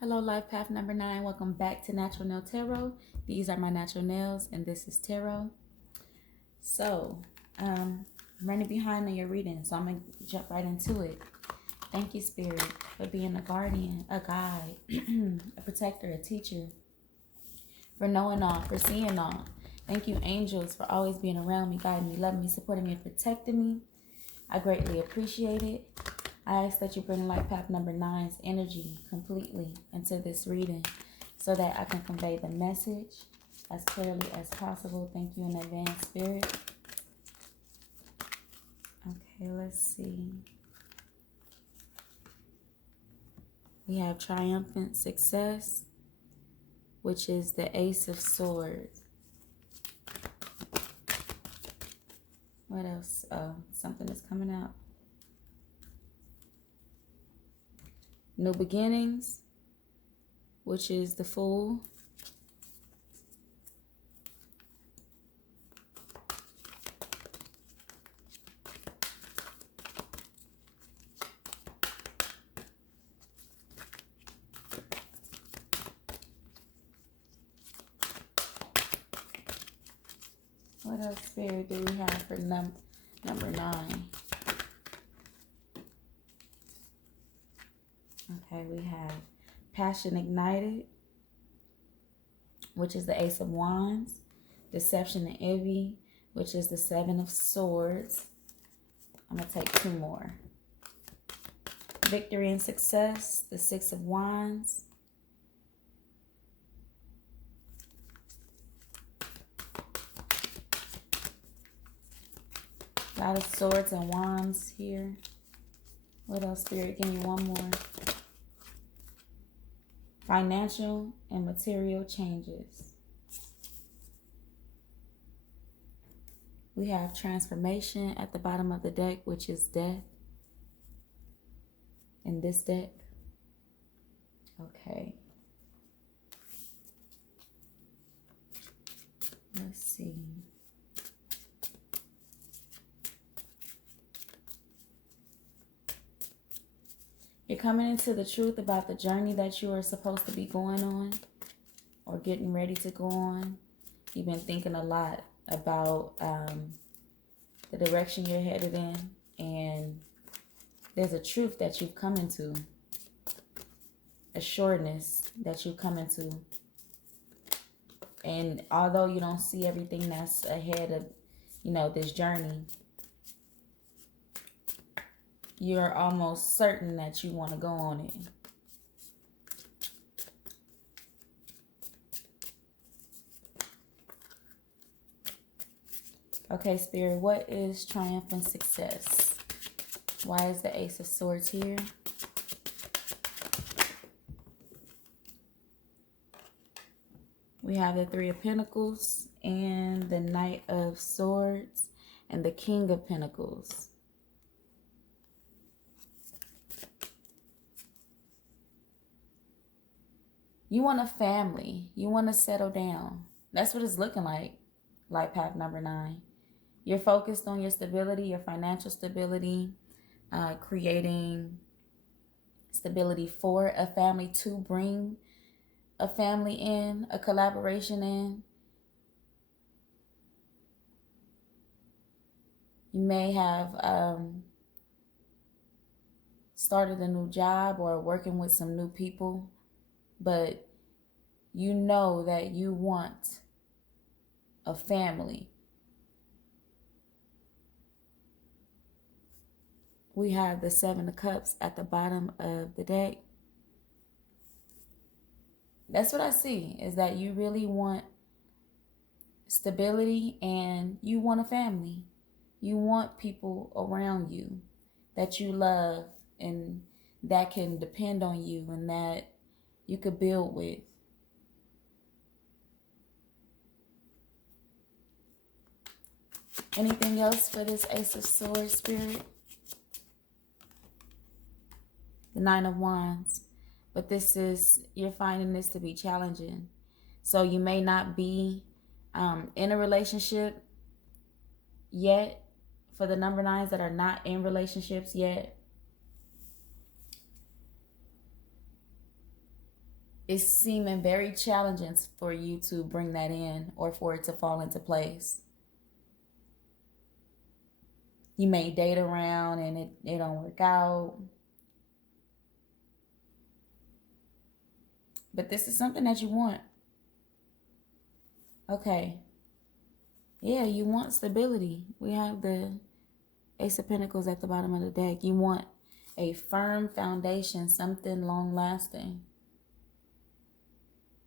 Hello, life path number 9. Welcome back to Natural Nail Tarot. These are my natural nails, and this is tarot. So, I'm running behind on your reading, so I'm going to jump right into it. Thank you, Spirit, for being a guardian, a guide, a protector, a teacher, for knowing all, for seeing all. Thank you, angels, for always being around me, guiding me, loving me, supporting me, and protecting me. I greatly appreciate it. I ask that you bring life path number 9's energy completely into this reading so that I can convey the message as clearly as possible. Thank you in advance, Spirit. Okay, let's see. We have triumphant success, which is the Ace of Swords. What else? Oh, something is coming out. New beginnings, which is the Fool. What else, Spirit, do we have for number 9? Okay, we have Passion Ignited, which is the Ace of Wands. Deception and Envy, which is the Seven of Swords. I'm going to take 2 more. Victory and Success, the Six of Wands. A lot of swords and wands here. What else, Spirit? Give me one more. Financial and material changes. We have transformation at the bottom of the deck, which is death in this deck. Okay. Let's see. You're coming into the truth about the journey that you are supposed to be going on or getting ready to go on. You've been thinking a lot about the direction you're headed in, and there's a truth that you've come into, a sureness that you've come into. And although you don't see everything that's ahead of, this journey, you're almost certain that you want to go on it. Okay, Spirit, what is triumphant success? Why is the Ace of Swords here? We have the Three of Pentacles and the Knight of Swords and the King of Pentacles. You want a family. You want to settle down. That's what it's looking like, life path number 9. You're focused on your stability, your financial stability, creating stability for a family, to bring a family in, a collaboration in. You may have started a new job or working with some new people, but you know that you want a family. We have the Seven of Cups at the bottom of the deck. That's what I see, is that you really want stability and you want a family. You want people around you that you love and that can depend on you and that you could build with. Anything else for this Ace of Swords, Spirit? The Nine of Wands. But you're finding this to be challenging. So you may not be in a relationship yet. For the number 9s that are not in relationships yet, it's seeming very challenging for you to bring that in or for it to fall into place. You may date around and it don't work out. But this is something that you want. Okay. Yeah, you want stability. We have the Ace of Pentacles at the bottom of the deck. You want a firm foundation, something long lasting.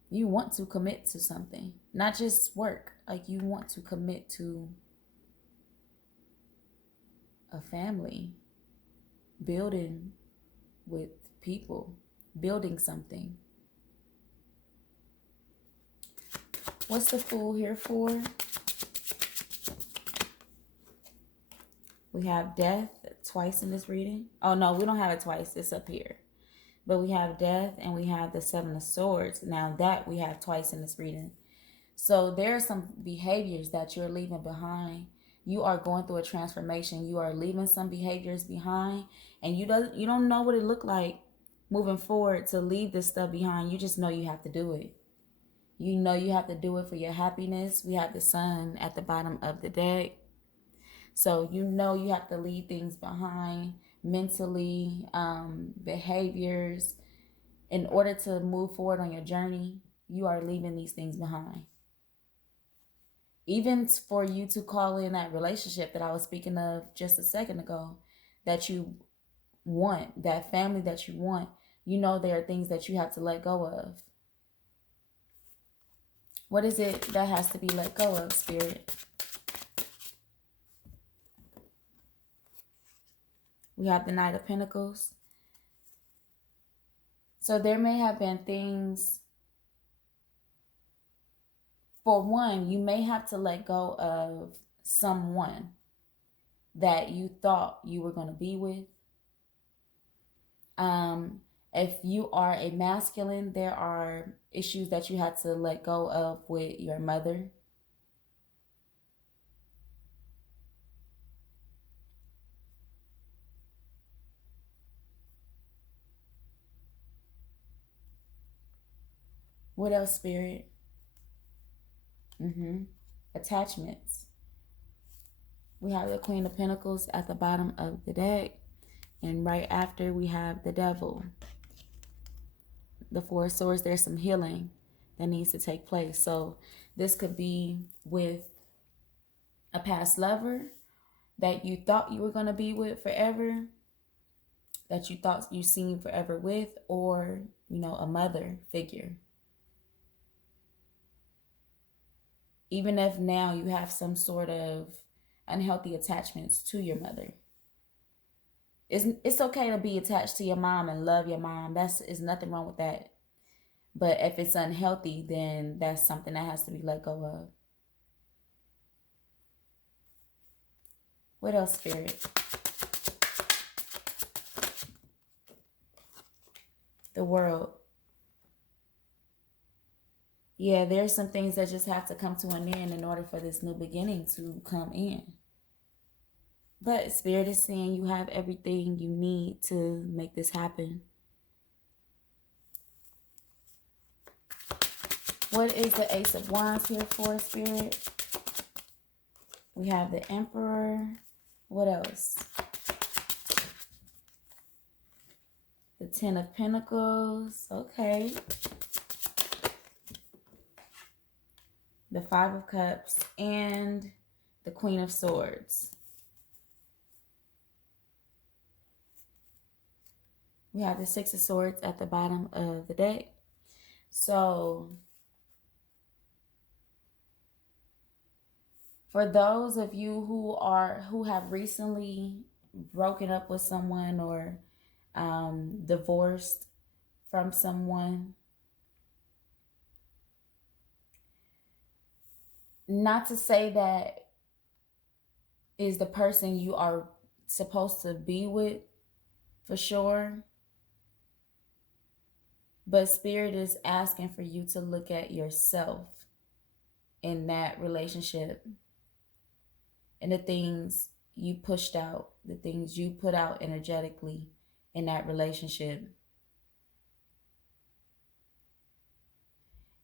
You want to commit to something, not just work. Like you want to commit to a family, building with people, building something. What's the Fool here for? We have Death twice in this reading. Oh no, we don't have it twice. It's up here. But we have Death and we have the Seven of Swords. Now that we have twice in this reading. So there are some behaviors that you're leaving behind. You are going through a transformation. You are leaving some behaviors behind. And you don't know what it looked like moving forward to leave this stuff behind. You just know you have to do it. You know you have to do it for your happiness. We have the Sun at the bottom of the deck. So you know you have to leave things behind mentally, behaviors. In order to move forward on your journey, you are leaving these things behind. Even for you to call in that relationship that I was speaking of just a second ago, that you want, that family that you want, you know there are things that you have to let go of. What is it that has to be let go of, Spirit? We have the Knight of Pentacles. So there may have been things. For one, you may have to let go of someone that you thought you were going to be with. If you are a masculine, there are issues that you had to let go of with your mother. What else, Spirit? Attachments. We have the Queen of Pentacles at the bottom of the deck. And right after we have the Devil. The Four of Swords, there's some healing that needs to take place. So this could be with a past lover that you thought you were going to be with forever, that you thought you seen forever with, or, a mother figure. Even if now you have some sort of unhealthy attachments to your mother. It's okay to be attached to your mom and love your mom. There's nothing wrong with that. But if it's unhealthy, then that's something that has to be let go of. What else, Spirit? The World. Yeah, there's some things that just have to come to an end in order for this new beginning to come in. But Spirit is saying you have everything you need to make this happen. What is the Ace of Wands here for, Spirit? We have the Emperor. What else? The Ten of Pentacles. Okay. The Five of Cups and the Queen of Swords. We have the Six of Swords at the bottom of the deck. So for those of you who have recently broken up with someone or divorced from someone, not to say that is the person you are supposed to be with for sure, but Spirit is asking for you to look at yourself in that relationship and the things you pushed out, the things you put out energetically in that relationship.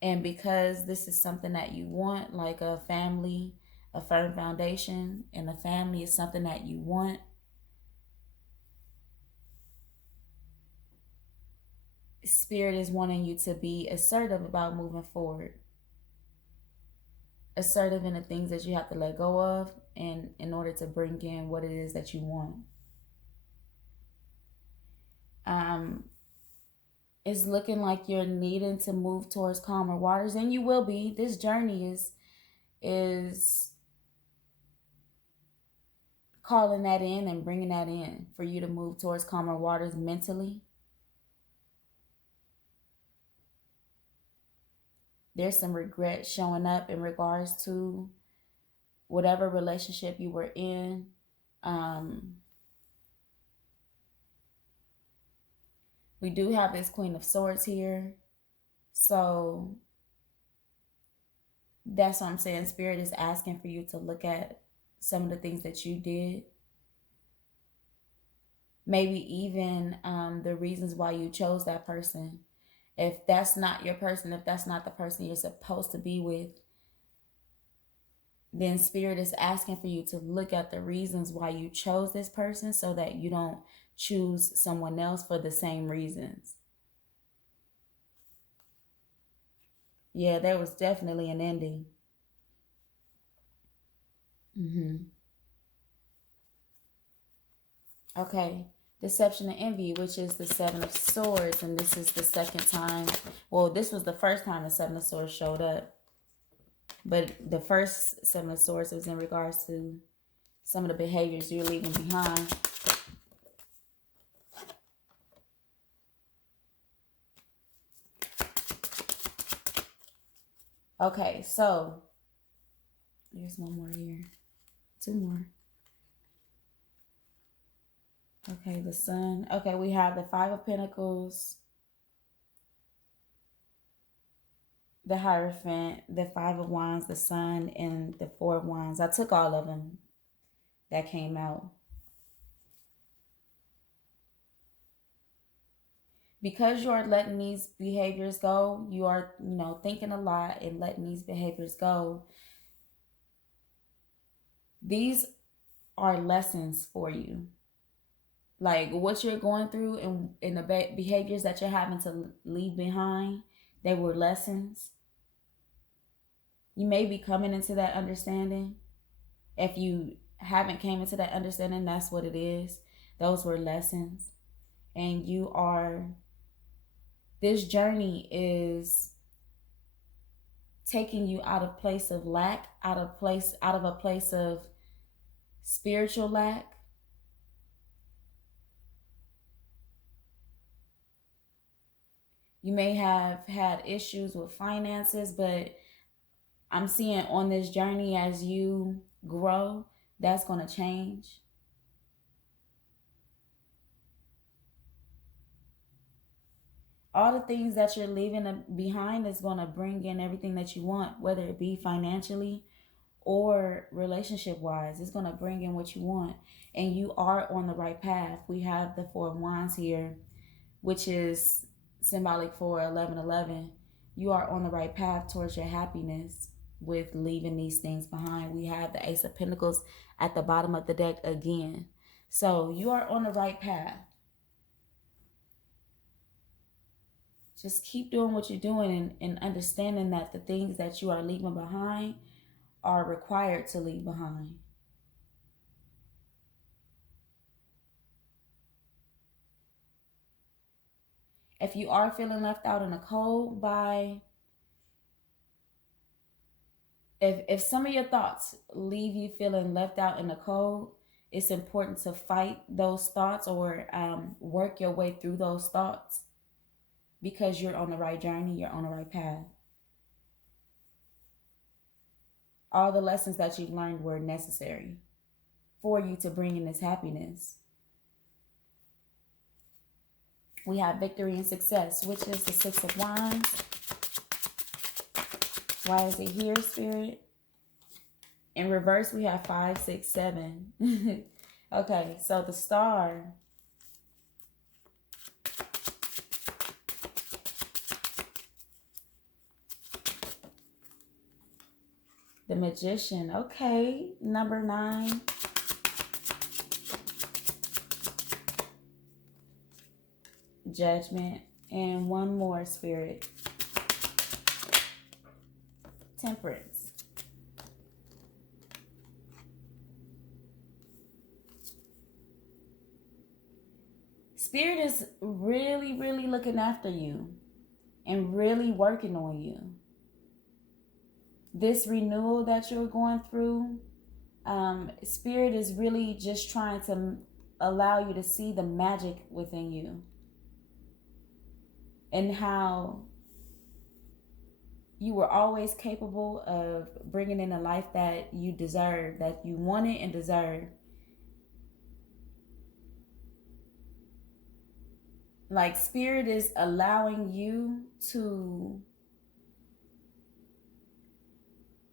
And because this is something that you want, like a family, a firm foundation, and a family is something that you want, Spirit is wanting you to be assertive about moving forward. Assertive in the things that you have to let go of, and in order to bring in what it is that you want. It's looking like you're needing to move towards calmer waters, and you will be. This journey is calling that in and bringing that in for you to move towards calmer waters mentally. There's some regret showing up in regards to whatever relationship you were in. We do have this Queen of Swords here. So that's what I'm saying. Spirit is asking for you to look at some of the things that you did. Maybe even the reasons why you chose that person. If that's not your person, if that's not the person you're supposed to be with, then Spirit is asking for you to look at the reasons why you chose this person so that you don't choose someone else for the same reasons. Yeah, there was definitely an ending. Okay. Deception and envy, which is the Seven of Swords, and this is the second time. Well, this was the first time the Seven of Swords showed up. But the first Seven of Swords was in regards to some of the behaviors you're leaving behind. Okay, so there's one more here. Two more. Okay, the Sun. Okay, we have the Five of Pentacles, the Hierophant, the Five of Wands, the Sun, and the Four of Wands. I took all of them that came out. Because you are letting these behaviors go, you are, thinking a lot and letting these behaviors go. These are lessons for you. Like what you're going through and the behaviors that you're having to leave behind, they were lessons. You may be coming into that understanding. If you haven't came into that understanding, that's what it is. Those were lessons. And this journey is taking you out of place of lack, out of a place of spiritual lack. You may have had issues with finances, but I'm seeing on this journey as you grow, that's going to change. All the things that you're leaving behind is going to bring in everything that you want, whether it be financially or relationship wise. It's going to bring in what you want, and you are on the right path. We have the Four of Wands here, which is symbolic for 1111. You are on the right path towards your happiness with leaving these things behind. We have the Ace of Pentacles at the bottom of the deck again. So you are on the right path. Just keep doing what you're doing and understanding that the things that you are leaving behind are required to leave behind. If you are feeling left out in the cold if some of your thoughts leave you feeling left out in the cold, it's important to fight those thoughts or work your way through those thoughts, because you're on the right journey, you're on the right path. All the lessons that you've learned were necessary for you to bring in this happiness. We have victory and success, which is the Six of Wands. Why is it here, Spirit? In reverse, we have 5, 6, 7. Okay, so the Star. The Magician. Okay. Number 9. Judgment. And one more, Spirit. Temperance. Spirit is really, really looking after you and really working on you. This renewal that you're going through, Spirit is really just trying to allow you to see the magic within you and how you were always capable of bringing in a life that you deserve, that you wanted and deserve. Like, Spirit is allowing you to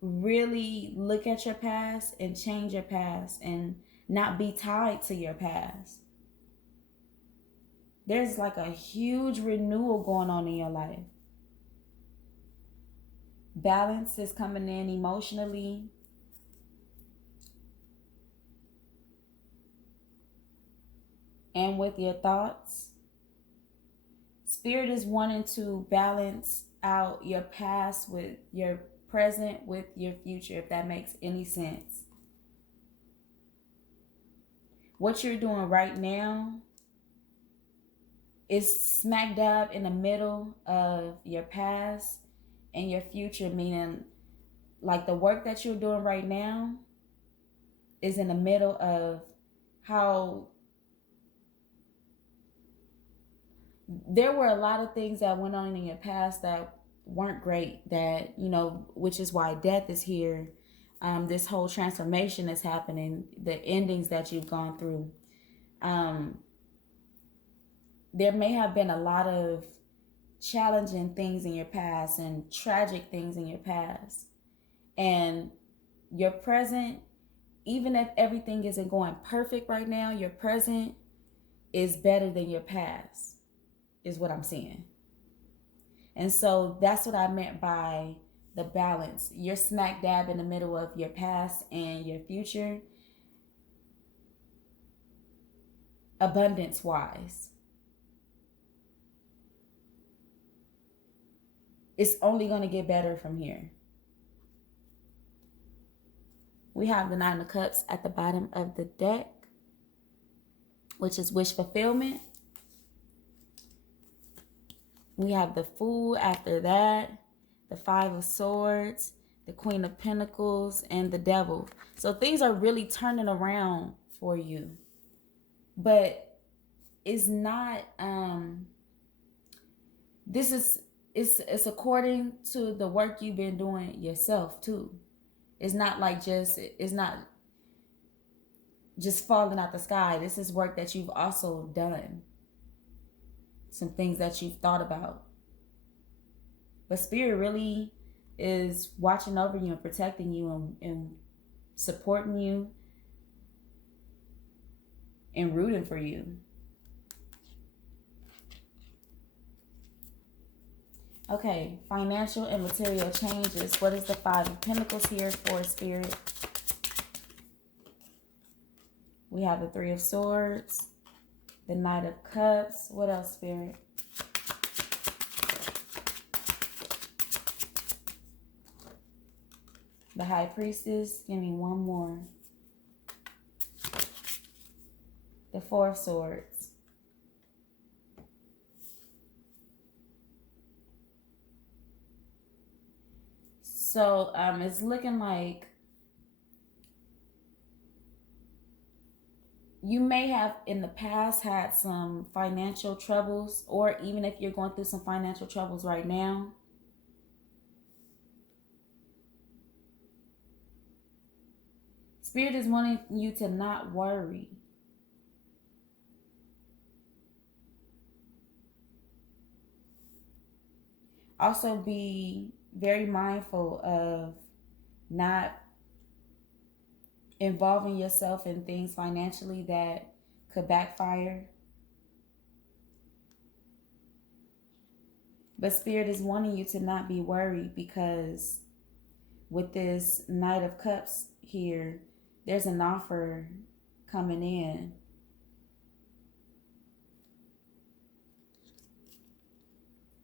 really look at your past and change your past and not be tied to your past. There's like a huge renewal going on in your life. Balance is coming in emotionally. And with your thoughts. Spirit is wanting to balance out your past with your present with your future, if that makes any sense. What you're doing right now is smack dab in the middle of your past and your future, meaning like the work that you're doing right now is in the middle of how there were a lot of things that went on in your past that weren't great, that, you know, which is why death is here. This whole transformation is happening, the endings that you've gone through. There may have been a lot of challenging things in your past and tragic things in your past. And your present, even if everything isn't going perfect right now, your present is better than your past, is what I'm seeing. And so that's what I meant by the balance. You're smack dab in the middle of your past and your future, abundance wise. It's only going to get better from here. We have the 9 of Cups at the bottom of the deck, which is wish fulfillment. We have the Fool after that, the 5 of Swords, the Queen of Pentacles, and the Devil. So things are really turning around for you. But it's not, it's according to the work you've been doing yourself too. It's not just falling out the sky. This is work that you've also done. Some things that you've thought about. But Spirit really is watching over you and protecting you and supporting you and rooting for you. Okay, financial and material changes. What is the 5 of Pentacles here for, Spirit? We have the 3 of Swords, the Knight of Cups. What else, Spirit? The High Priestess. Give me one more. The 4 of Swords. So it's looking like you may have in the past had some financial troubles, or even if you're going through some financial troubles right now, Spirit is wanting you to not worry. Also be very mindful of not involving yourself in things financially that could backfire. But Spirit is wanting you to not be worried, because with this Knight of Cups here, there's an offer coming in.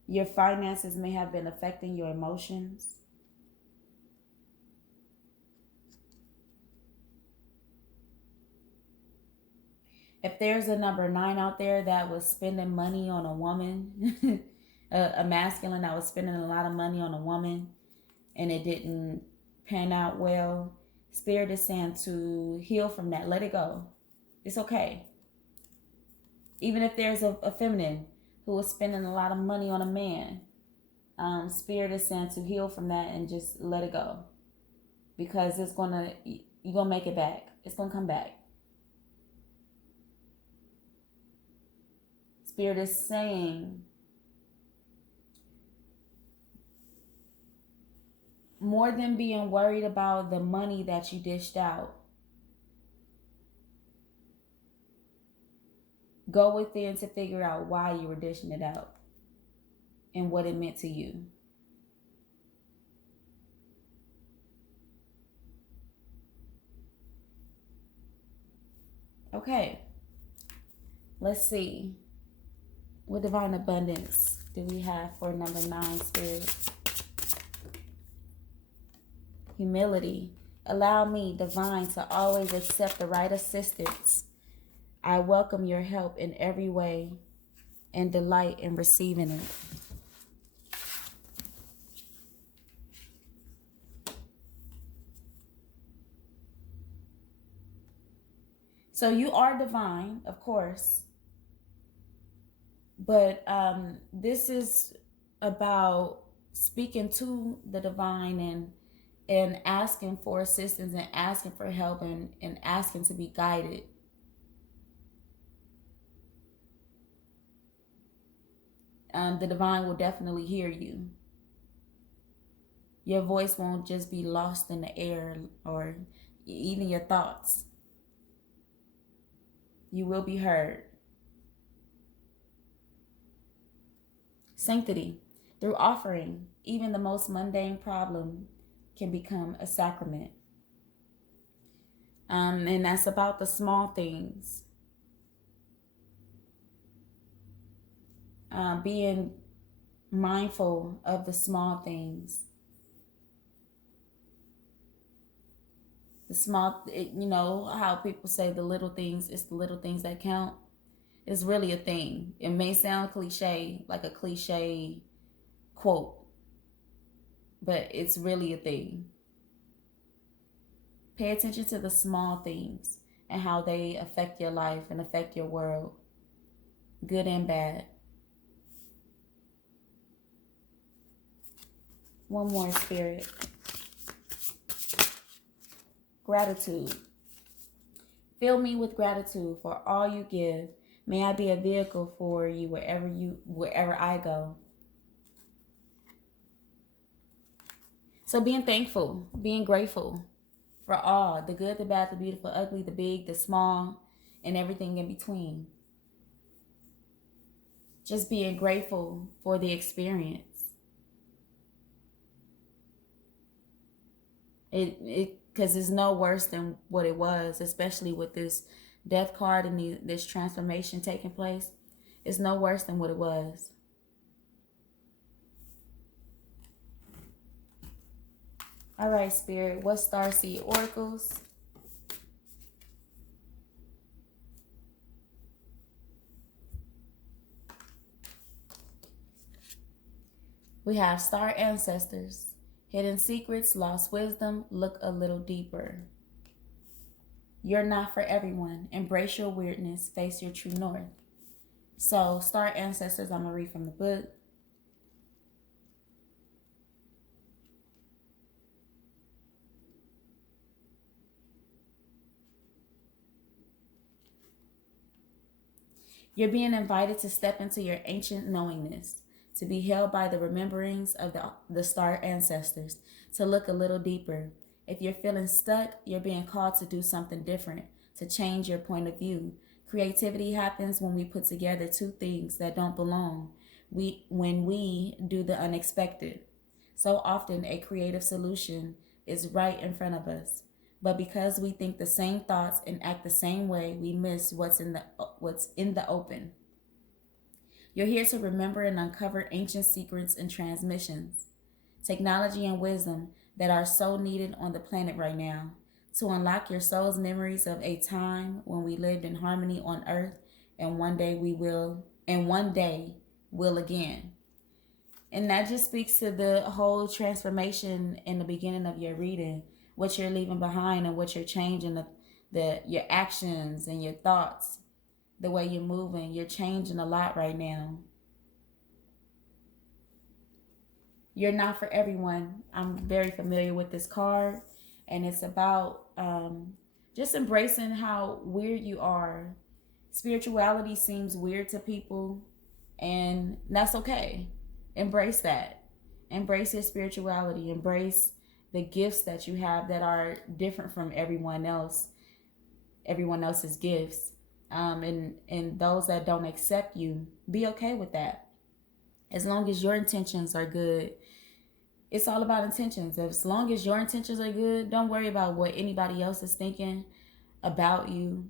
Your finances may have been affecting your emotions. If there's a number 9 out there that was spending money on a woman, a masculine that was spending a lot of money on a woman and it didn't pan out well, Spirit is saying to heal from that. Let it go. It's okay. Even if there's a feminine who was spending a lot of money on a man, Spirit is saying to heal from that and just let it go. Because you're going to make it back. It's going to come back. Spirit is saying more than being worried about the money that you dished out, go within to figure out why you were dishing it out and what it meant to you. Okay, let's see. What divine abundance do we have for number 9, Spirit? Humility. Allow me, divine, to always accept the right assistance. I welcome your help in every way and delight in receiving it. So you are divine, of course. But this is about speaking to the divine and asking for assistance and asking for help and asking to be guided. The divine will definitely hear you. Your voice won't just be lost in the air or even your thoughts. You will be heard. Sanctity. Through offering, even the most mundane problem can become a sacrament. And that's about the small things. Being mindful of the small things. The small, you know, how people say the little things, it's the little things that count. It's really a thing. It may sound cliche, like a cliche quote, but it's really a thing. Pay attention to the small things and how they affect your life and affect your world, good and bad. One more, Spirit. Gratitude. Fill me with gratitude for all you give. May I be a vehicle for you wherever I go. So being thankful, being grateful for all, the good, the bad, the beautiful, ugly, the big, the small, and everything in between. Just being grateful for the experience. Because it's no worse than what it was, especially with this death card and this transformation taking place. It's no worse than what it was. All right, Spirit, what starseed oracles? We have star ancestors. Hidden secrets, lost wisdom, look a little deeper. You're not for everyone. Embrace your weirdness, face your true north. So, star ancestors, I'm going to read from the book. You're being invited to step into your ancient knowingness, to be held by the rememberings of the star ancestors, to look a little deeper. If you're feeling stuck, you're being called to do something different, to change your point of view. Creativity happens when we put together two things that don't belong. When we do the unexpected. So often a creative solution is right in front of us. But because we think the same thoughts and act the same way, we miss what's in the open. You're here to remember and uncover ancient secrets and transmissions, technology and wisdom that are so needed on the planet right now, to unlock your soul's memories of a time when we lived in harmony on earth, and one day will again. And that just speaks to the whole transformation in the beginning of your reading, what you're leaving behind and what you're changing, the your actions and your thoughts, the way you're moving. You're changing a lot right now. You're not for everyone. I'm very familiar with this card, and it's about just embracing how weird you are. Spirituality seems weird to people, and that's okay. Embrace that. Embrace your spirituality. Embrace the gifts that you have that are different from everyone else's gifts. And those that don't accept you, be okay with that. As long as your intentions are good, it's all about intentions. As long as your intentions are good, don't worry about what anybody else is thinking about you.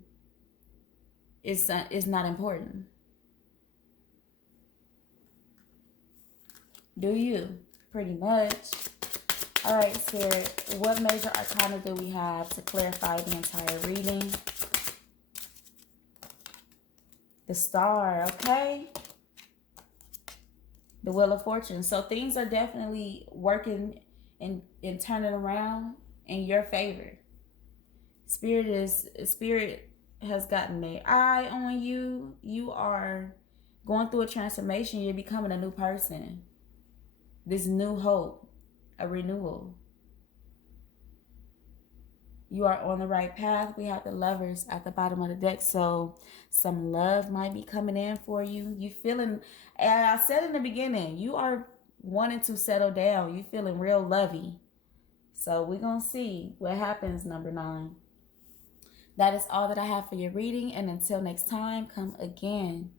It's not important. Do you? Pretty much. All right, Spirit. What major arcana do we have to clarify the entire reading? The Star, okay? The Wheel of Fortune. So things are definitely working and turning around in your favor. Spirit has gotten their eye on you. You are going through a transformation. You're becoming a new person. This new hope, a renewal. You are on the right path. We have the Lovers at the bottom of the deck. So some love might be coming in for you. You feeling, and I said in the beginning, you are wanting to settle down. You feeling real lovey. So we're going to see what happens, number 9. That is all that I have for your reading. And until next time, come again.